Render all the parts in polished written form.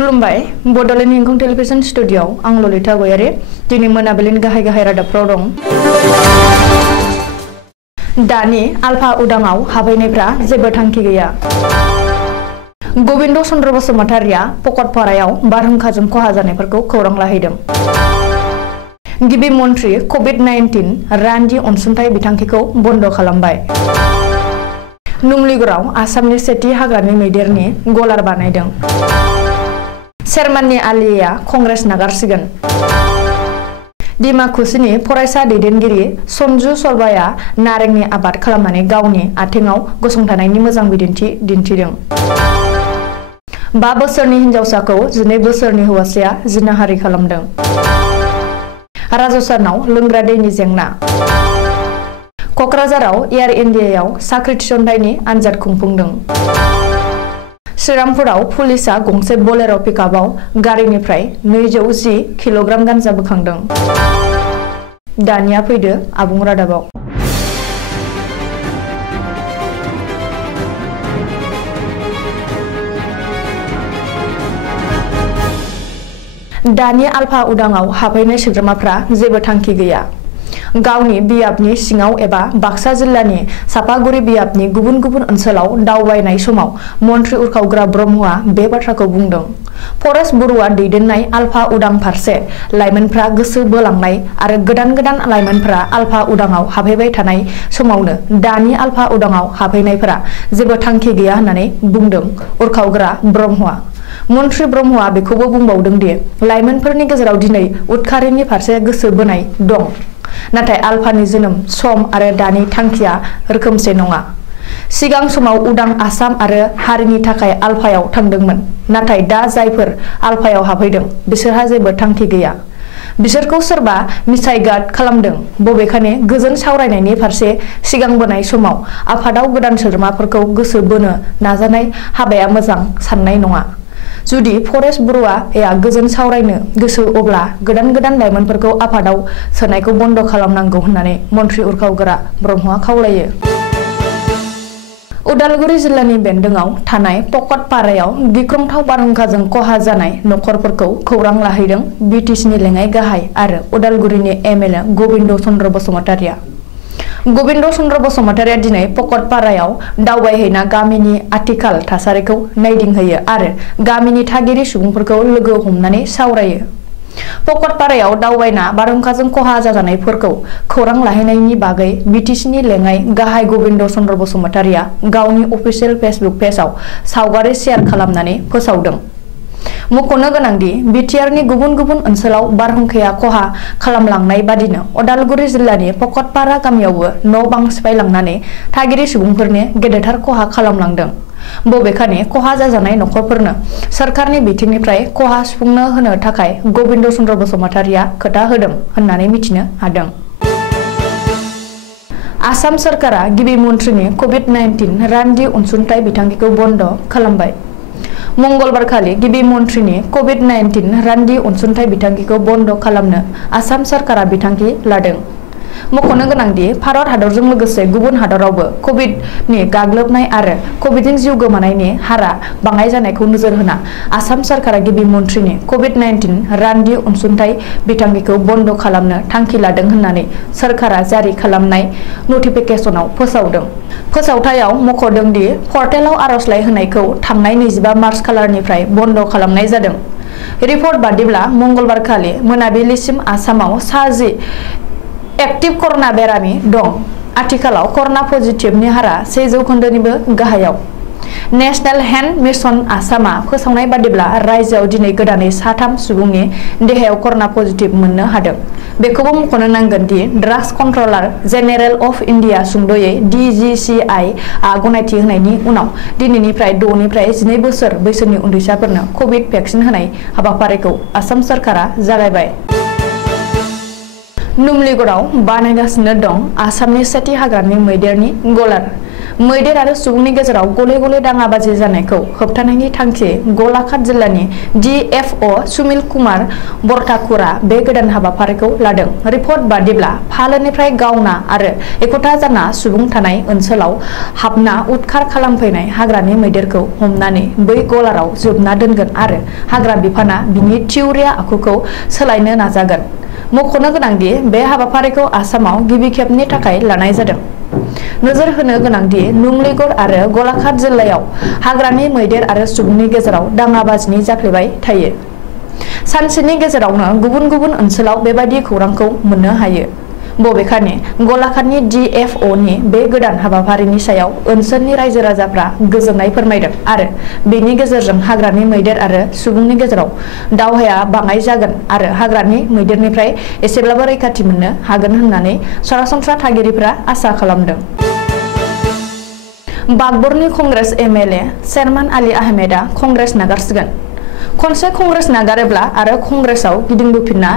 खुलुमबाय बड'लेण्ड इंखं टेलिभिजन स्टुडिय'आव आं ललिता गयारि दिनै मोनाबिलिनि गाहाय रादाबफ्राव दं। दानि आल्फा उदाङाव हाबहैनायफ्रा जेबो थांखि गैया। गोविन्द चन्द्र बसुमतारिया पकटपारायाव बारहुंखाजों खहा जानायफोरखौ खौरां लाहैदों। गिबि मन्त्रि कभिड-19 रान्दि अनसुंथाइ बिथांखिखौ बन्द खालामबाय। नुमलिगुराव आसामनि सेथि हाग्रानि मैदेरनि गलार बानायदों। चेयारमेननि आलिया कंग्रेस नागारसिगोन। डिमाकुसिनि फरायसा दैदेनगिरि सन्जु सरबाया नारेंनि आबाद खालामनानै गावनि आथिङाव गसंथानायनि मोजां बिदिन्थि दिन्थिदों। 5 बोसोरनि हिनजावसाखौ 12 बोसोरनि हौवासाया जिनाहारि खालामदों। राजस्थानाव लोंग्रा दैनि जेंना। कक्राझाराव एयार इन्डियायाव साख्रि थिसनथायनि आनजाद खुंफुंदों। श्रीरामपुराव पुलिसा गंसे बोलेर' पिकआपआव गारिनिफ्राय 210 किल'ग्राम गांजा बोखांदों। दानिया फैदो आबुं रादाबाव। दानि आल्फा उदाङाव हाबहैनाय सोद्रोमाफ्रा जेबो थांखि गैया। गावनि बियाबनि सिङाव एबा बाक्सा जिल्लानि सापागुरि बियाबनि गुबुन गुबुन ओनसोलाव दावबायनाय समाव मन्त्रि उरखावग्रा ब्रह्मआ बे बाथ्राखौ बुंदों। फरेस्ट बरुवा दैदेननाय आल्फा उदां फारसे लाइमोनफ्रा गोसो बोलांनाय आरो गोदान गोदान लाइमोनफ्रा आल्फा उदाङाव हाबहैबाय थानाय समावनो दानि आल्फा उदाङाव हाबहैनायफोरा जेबो थांखि गैया होननानै बुंदों उरखावग्रा ब्रह्मआ। मन्त्रि ब्रह्मआ बेखौबो बुंबावदों दि लाइमोनफोरनि गेजेराव दिनै उदखारिनि फारसे गोसो बोनाय दं। नाथाय आल्फानि जोनोम सम आरो दानि थांखिया रोखोमसे नङा। सिगां समाव उदां आसाम आरो हारिनि थाखाय आल्फायाव थांदोंमोन। नाथाय दा जायफोर आल्फायाव हाबहैदों बिसोरहा जेबो थांखि गैया। बिसोरखौ सोरबा मिसाइगाद खालामदों। बबेखानि गोजोन सावरायनायनि फारसे सिगांबोनाय समाव आफादाव गोदान सोद्रोमाफोरखौ गोसो बोनो नाजानाय हाबाया मोजां साननाय नङा। जुदि फरेस्ट बरुवाया गोजोन सावरायनो गोसो अब्ला गोदान गोदान लाइमोनफोरखौ आफादाव सोनायखौ बन्द खालामनांगौ होननानै मन्त्रि उरखावग्रा ब्रह्मआ खावलायो। उदालगुरि जिल्लानि बेन्दोंआव थानाय पकटपारायाव गिख्रंथाव बारहुंखाजों खहा जानाय नखरफोरखौ खौरां लाहैदों बिटिसिनि लेङाइ गाहाय आरो उदालगुरिनि एमएलए गोविन्द चन्द्र बसुमतारिया। गोविन्द चन्द्र बसुमतारिया दिनै पकटपारायाव दावबायहैना गामिनि आथिखाल थासारिखौ नायदिंहैयो आरो गामिनि थागिरि सुबुंफोरखौ लोगो हमनानै सावरायो। पकटपारायाव दावबायना बारहुंखाजों खहा जाजानायफोरखौ खौरां लाहैनायनि बागै बिटिसिनि लेङाइ गाहाय गोविन्द चन्द्र बसुमतारिया गावनि अफिसियेल फेसबुक पेजआव सावगारि शेयार खालामनानै फोसावदों। मख'नो गोनांदि बिटिआरनि गुबुन गुबुन ओनसोलाव बारहुंखाया खहा खालामलांनाय बादिनो उदालगुरि जिल्लानि पकटपारा गामियावबो न' बां सिफायलांनानै थागिरि सुबुंफोरनि गेदेरथार खहा खालामलांदों। बबेखानि खहा जाजानाय नखरफोरनो सोरखारनि बिथिंनिफ्राय खहा सुफुंनो होनो थाखाय गोविन्द चन्द्र बसुमतारिया खोथा होदों होननानै मिथिनो हादों। आसाम सोरखारा गिबि मन्थ्रिनि कभिड-19 रान्दि अनसुंथाइ बिथांखिखौ बन्द खालामबाय। मंगलबारखालि गिबि मन्थ्रिनि कभिड-19 रान्दि अनसुंथाइ बिथांखिखौ बन्द खालामनो आसाम सोरखारा बिथांखि लादों। मख'नो गोनांदि भारत हादरजों लोगोसे गुबुन हादरावबो कभिडनि गाग्लोबनाय आरो कभिडजों जिउ गोमानायनि हारा बाङाय जानायखौ नोजोर होना आसाम सोरखारा गिबि मन्थ्रिनि कभिड-19 रान्दि अनसुंथाइ बिथांखिखौ बन्द खालामनो थांखि लादों होननानै सोरखारा जारि खालामनाय नटिफिकेशनाव फोसावदों। फोसावथायाव मख'दों दि पर्टेलाव आर'जलाइ होनायखौ थांनाय 25 मार्च खालारनिफ्राय बन्द खालामनाय जादों। रिपर्ट बादिब्ला मंगलबारखालि मोनाबिलिसिम आसामाव 10 एक्टिभ कर'ना बेरामि दं। आथिखालाव कर'ना पजिटिभनि हारा 1% गाहायाव। नेशनेल हेल्थ मिशन आसामआ फोसावनाय बादिब्ला रायजोआव दिनै गोदानै 3 सुबुंनि देहायाव कर'ना पजिटिभ मोननो हादों। बेखौबो मख'नो नांगोन the drugs controller general of India सुंद'यै DGCI आ गनायथि होनायनि उनाव दिनैनिफ्राय 6 निफ्राय 12 बोसोर बैसोनि उन्दैसाफोरनो कभिड भेक्सिन होनाय हाबाफारिखौ आसाम सोरखारा जागायबाय। नुमलिगुराव बानायगासिनो दं आसामनि सेथि हाग्रानि मैदेरनि गलार। मैदेर आरो सुबुंनि गेजेराव गले-गले दाङाबाजि जानायखौ होबथानायनि थांखि गलाघाट जिल्लानि DFO सुमिल कुमार बरताकुरा बे गोदान हाबाफारिखौ लादों। रिपर्ट बादिब्ला फालोनिफ्राय गावना आरो एकथा जाना सुबुं थानाय ओनसोलाव हाबना उदखार खालामफैनाय हाग्रानि मैदेरखौ हमनानै बै गलाराव जोबना दोनगोन आरो हाग्रा बिफाना बिनि थिउरिया आखुखौ सोलायनो नाजागोन। मख'नो गोनांदि बे हाबाफारिखौ आसामाव गिबि खेबनि थाखाय लानाय जादों। नोजोर होनो गोनांदि नुमलीगढ़ आरो गलाघाट जिल्लायाव हाग्रानि मैदेर आरो सुबुंनि गेजेराव दाङाबाजिनि जाफ्लेबाय थायो। सानसेनि गेजेरावनो गुबुन-गुबुन ओनसोलाव बेबायदि खौरांखौ मोननो हायो। बबेखानि गलाघाटनि DFO नि बे गोदान हाबाफारिनि सायाव ओनसोलनि रायजो राजाफ्रा गोजोननाय फोरमायदों आरो बेनि गेजेरजों हाग्रानि मैदेर आरो सुबुंनि गेजेराव दावहाया बाङाइ जागोन आरो हाग्रानि मैदेरनिफ्राय एसेब्लाबो रैखाथि मोननो हागोन होननानै सरासनस्रा थागिरिफ्रा आसा खालामदों। बागबरनि कंग्रेस MLA शेरमान आली आहमेदा कंग्रेस नागारसिगोन। खनसे कंग्रेस नागारोब्ला आरो कंग्रेसआव गिदिंबोफिनना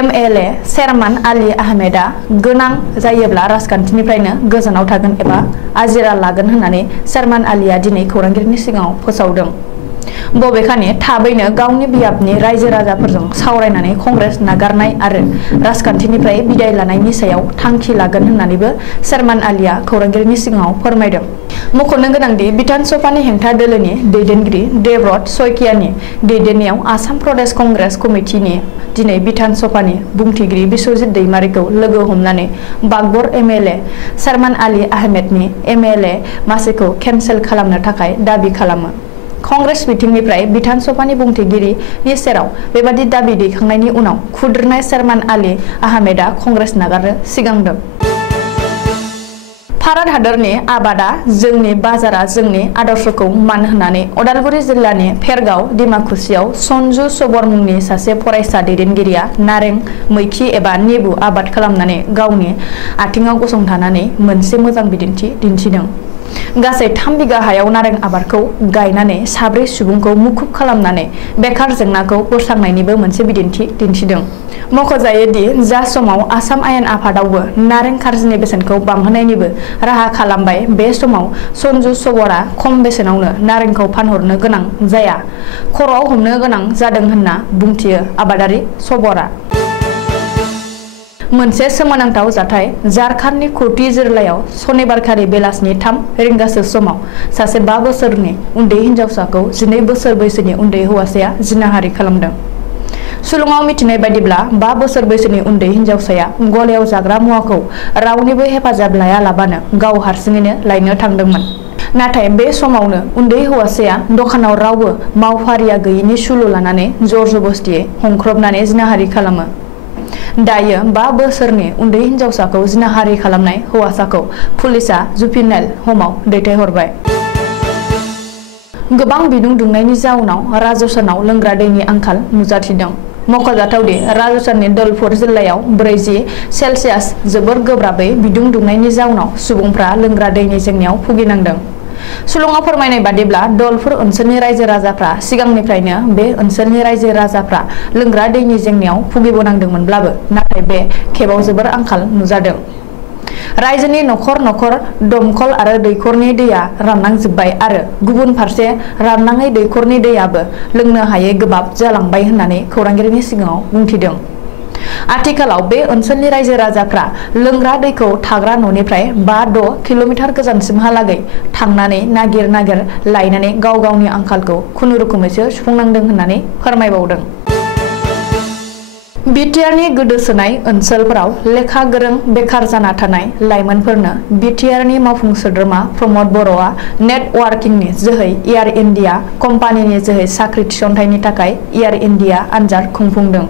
MLA शेरमान आली आहमेदा गोनां जायोब्ला राजखान्थिनिफ्रायनो गोजानाव थागोन एबा आजिरा लागोन होननानै शेरमान आलीया दिनै खौरांगिरिनि सिगाङाव फोसावदों। बबेखानि थाबैनो गावनि बियाबनि रायजो राजाफोरजों सावरायनानै कंग्रेस नागारनाय आरो राजखान्थिनिफ्राय बिदाय लानायनि सायाव थांखि लागोन होननानैबो शेरमान आलीया खौरांगिरिनि सिगाङाव फोरमायदों। मख'नो गोनांदि बिधान सभानि हेंथा दोलोनि दैदेनगिरि देबव्रत शइकियानि दैदेननायाव आसाम प्रदेश कंग्रेस कमिटिनि दिनै बिधान सभानि बुंथिगिरि बिश्वजित दैमारिखौ लोगो हमनानै बागबर MLA शेरमान आली आहमेदनि MLA मासिखौ केन्सेल खालामनो थाखाय दाबि खालामो। कंग्रेस बिथिंनिफ्राय बिधान सभानि बुंथिगिरिनि सेराव बेबादि दाबि दैखांनायनि उनाव खुद्रिनाय शेरमान आली आहमेदा कंग्रेस नागारनो सिगांदों। भारत हादरनि आबादा जोंनि बाजारा जोंनि आदर्शखौ मान होनानै उदालगुरि जिल्लानि फेरगाव डिमाकुसियाव सन्जु सबर मुंनि सासे फरायसा दैदेनगिरिया नारें मैखि एबा नेबु आबाद खालामनानै गावनि आथिङाव गसंथानानै मोनसे मोजां बिदिन्थि दिन्थिदों। गासै 3 बिगा हायाव नारें आबादखौ गायनानै 4 सुबुंखौ मुखुब खालामनानै बेकार जेंनाखौ बोस्रांनायनिबो मोनसे बिदिन्थि दिन्थिदों। मख'जायोदि जा समाव आसाम आयेन आफादावबो नारें खार्जिनि बेसेनखौ बांहोनायनिबो राहा खालामबाय बे समाव सन्जु सबरा खम बेसेनावनो नारेंखौ फानहरनो गोनां जाया खर'आव हमनो गोनां जादों होनना बुंथियो आबादारि सबरा। मोनसे सोमोनांथाव जाथाय झारखंडनि खुंटी जिल्लायाव सनिबारखालि बेलासिनि 3 रिंगासो समाव सासे 5 बोसोरनि उन्दै हिनजावसाखौ 12 बोसोर बैसोनि उन्दै हौवासाया जिनाहारि खालामदों। सुलुङाव मिथिनाय बायदिब्ला 5 बोसोर बैसोनि उन्दै हिनजावसाया गलायाव जाग्रा मुवाखौ रावनिबो हेफाजाब लायालाबानो गाव हारसिङैनो लायनो थांदोंमोन। नाथाय बे समावनो उन्दै हौवासाया दखानाव रावबो मावफारिया गैयिनि सुलु लानानै जर जबस्तियै हमख्रबनानै जिनाहारि खालामो। दायो 5 बोसोरनि उन्दै हिनजावसाखौ जिनाहारि खालामनाय हौवासाखौ पुलिसआ जुभिनाइल हमाव दैथायहरबाय। गोबां बिदुं दुंनायनि जाउनाव राजस्थानाव लोंग्रा दैनि आंखाल नुजाथिदों। मख'जाथावदि राजस्थाननि धौलपुर जिल्लायाव 40 सेल्सियास जोबोर गोब्राबै बिदुं दुंनायनि जाउनाव सुबुंफ्रा लोंग्रा दैनि जेंनायाव भुगिनांदों। सुलुङाव फोरमायनाय बादिब्ला धौलपुर ओनसोलनि रायजो राजाफ्रा सिगांनिफ्रायनो बे ओनसोलनि रायजो राजाफ्रा लोंग्रा दैनि जेंनायाव भुगिबोनांदोंमोनब्लाबो नाथाय बे खेबाव जोबोर आंखाल नुजादों। रायजोनि नखर नखर दमखल आरो दैखरनि दैया रानलांजोबबाय आरो गुबुन फारसे रानलाङै दैखरनि दैयाबो लोंनो हायै गोबाब जालांबाय होननानै खौरांगिरिनि सिगाङाव बुंथिदों। आथिखालाव बे ओनसोलनि रायजो राजाफ्रा लोंग्रा दैखौ थाग्रा न'निफ्राय 5-6 किल'मिटार गोजानसिमहालागै थांनानै नागिर लायनानै गाव गावनि आंखालखौ खुनुरुखुमैसो सुफुंनांदों होननानै फोरमायबावदों। बिटिआरनि गोदोसोनाय ओनसोलफोराव लेखा गोरों बेकार जाना थानाय लाइमोनफोरनो बिटिआरनि मावफुं सोद्रोमा प्रमद बर'आ नेटवार्किंनि जोहै एयार इन्डिया कम्पानिनि जोहै साख्रि थिसनथायनि थाखाय एयार इन्डिया आनजाद खुंफुंदों।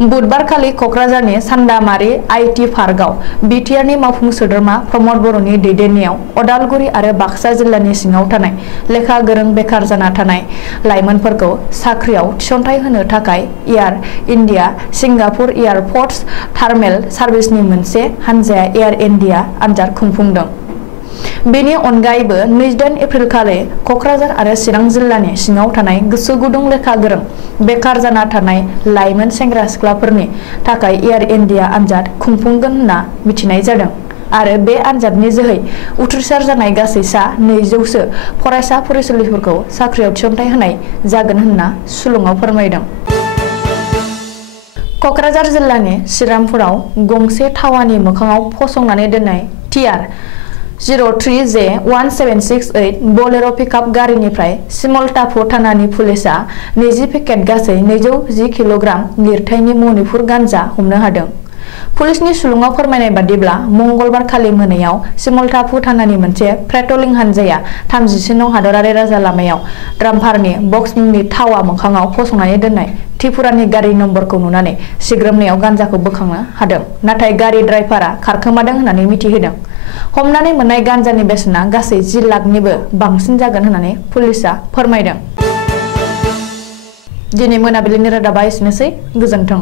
बुधबारखालि क'क्राझारनि सान्दामारि IT पार्कआव बिटिआरनि मावफुं सोद्रोमा प्रमद बर'नि दैदेननायाव उदालगुरि आरो बाक्सा जिल्लानि सिङाव थानाय लेखा गोरों बेकार जाना थानाय लाइमोनफोरखौ साख्रियाव थिसनथाय होनो थाखाय Air India Singapore airports terminal सार्भिसनि मोनसे हानजाया एयार इन्डिया आनजाद खुंफुंदों। बेनि अनगायैबो 28 एप्रिल खालि क'क्राझार आरो चिरां जिल्लानि सिङाव थानाय गोसो गुदुं लेखा गोरों बेकार जाना थानाय लाइमोन सेंग्रा सिख्लाफोरनि थाखाय एयार इन्डिया आनजाद खुंफुंगोन होनना मिथिनाय जादों आरो बे आनजादनि जोहै उथ्रिसार जानाय गासै सा 200सो फरायसा फरायसुलिफोरखौ साख्रियाव थिसनथाइ होनाय जागोन होनना सुलुङाव फोरमायदों। कक्राझार जिल्लानि श्रीरामपुराव गंसे थावानि मोखाङाव फसंनानै दोननाय TR 03J1768 बोलेरो पिकआप गारिनिफ्राय सिमलटापु थानानि पुलिसा 20 पेकेट गासै 210 किल'ग्राम लिरथायनि मणिपुर गान्जा हमनो हादों। पुलिसनि सुलुङाव फोरमायनाय बादिब्ला मंगलबार खालि मोनायाव सिमलटापु थानानि मोनसे पेट्रलिं हानजाया 37 नं हादरारि राजा लामायाव ड्रामफारनि बक्स मुंनि थावा मोखाङाव फसंनानै दोननाय त्रिपुरानि गारि नम्बरखौ नुनानै सिग्रोमनायाव गान्जाखौ बोखांनो हादों, नाथाय गारि ड्राइभारा खारखोमादों होननानै मिथिहोदों। हमनानै मोननाय गान्जानि बेसेना गासै 10 लाखनिबो बांसिन जागोन होननानै पुलिसा फोरमायदों। दिनै मोनाबिलिनि रादाबा एसेनोसै, गोजोन्थों।